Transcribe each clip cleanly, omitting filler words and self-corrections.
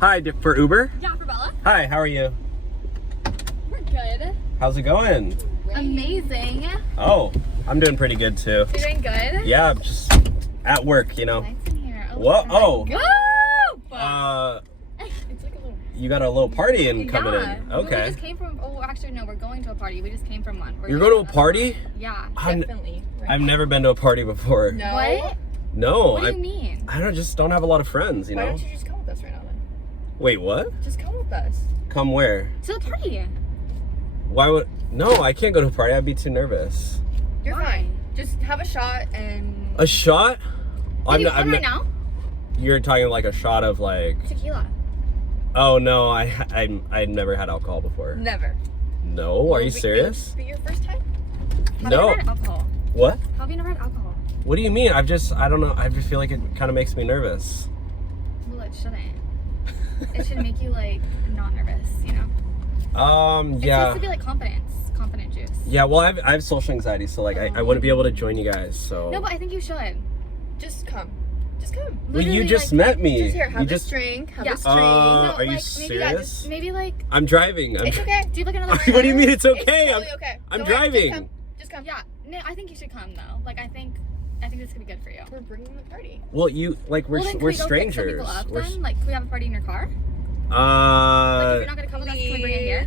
Hi, for Uber? Yeah, for Bella. Hi, how are you? We're good. How's it going? Amazing. Oh, I'm doing pretty good too. You're doing good? Yeah, I'm just at work, you know. Lights in here. What? Oh. Go! It's like a little... You got a little party coming in. Well, Okay. we just came from, actually no, we're going to a party. We just came from one. You're going to a party? Yeah. Definitely. I've never been to a party before. No. What? No. What do you mean? I don't have a lot of friends, you Why know? don't you just come with us right now then? Wait, what? Just come with us. Come where? To the party. Why would... No, I can't go to a party. I'd be too nervous. You're Why? fine. Just have a shot and... A shot? Did you come right now? You're talking like a shot of like... Tequila. Oh no, I never had alcohol before. Never. No, are you serious? Be your first time? Have No. you never had alcohol? What? How have you never had alcohol? What do you mean? I don't know. I just feel like it kind of makes me nervous. Well, it shouldn't. It should make you like not nervous, you know? It's Yeah. supposed to be like confident juice. Yeah, well, I have social anxiety, so like I wouldn't be able to join you guys, so. No, but I think you should. Just come. Just come. Well, you Literally, just like, met me. Just here, have you this drink. Have this Yeah. drink. Are you like, serious? Maybe like, I'm driving. It's okay. do you have like another What do you mean it's It's okay? totally okay. I'm Don't worry, driving. Just come. Yeah, no, I think you should come though. Like, I think this could be good for you. We're bringing the party. Well, you like we're Well, then, can we're we go pick some strangers. people up, We're then? Like, can we have a party in your car? Like, if you're not gonna come with us, can we bring it here?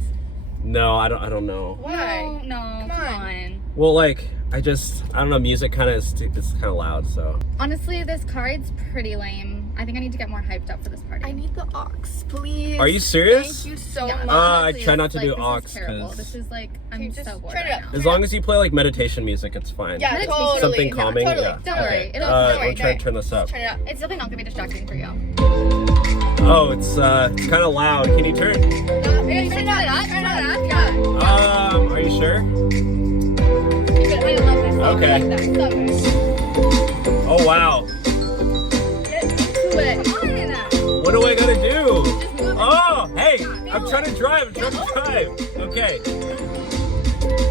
no, I don't know. Why? No, come on. Well, like I don't know. Music kind of it's kind of loud, so. Honestly, this car ride's pretty lame. I think I need to get more hyped up for this party. I need the aux, please. Are you serious? Thank you so Yeah, much. I honestly, try it's not to do like, aux this is terrible. 'cause- This is like, Can you I'm just so bored turn it right up? now. As long as you play like meditation music, it's fine. Yeah, Meditation. totally. Something calming. Totally. Yeah. Don't worry, Okay. it'll- don't I'm worry, trying to turn this up. Turn it up. It's definitely not gonna be distracting for you. Oh, it's kind of loud. Can you turn? Yeah, you can turn it up. Turn it up. Yeah. Are you sure? I love this. Okay. I like that. So good. Oh wow. Get into it. Come on. What do I gotta do? Just move it. Oh, hey, I'm trying to drive. Okay.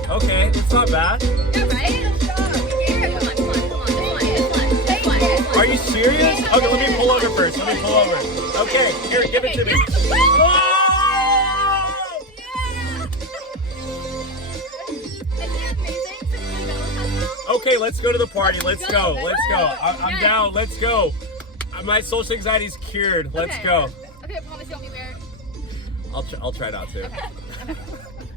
Okay, it's not bad. Yeah, right? Here, come on. It's fun. Are you serious? Okay, let me pull over first. Okay, here, give it to me. Oh! Okay, let's go to the party. Let's go. I'm down. Let's go. My social anxiety's cured. Let's go. Okay, I promise you won't be weird. I'll try not to. Okay.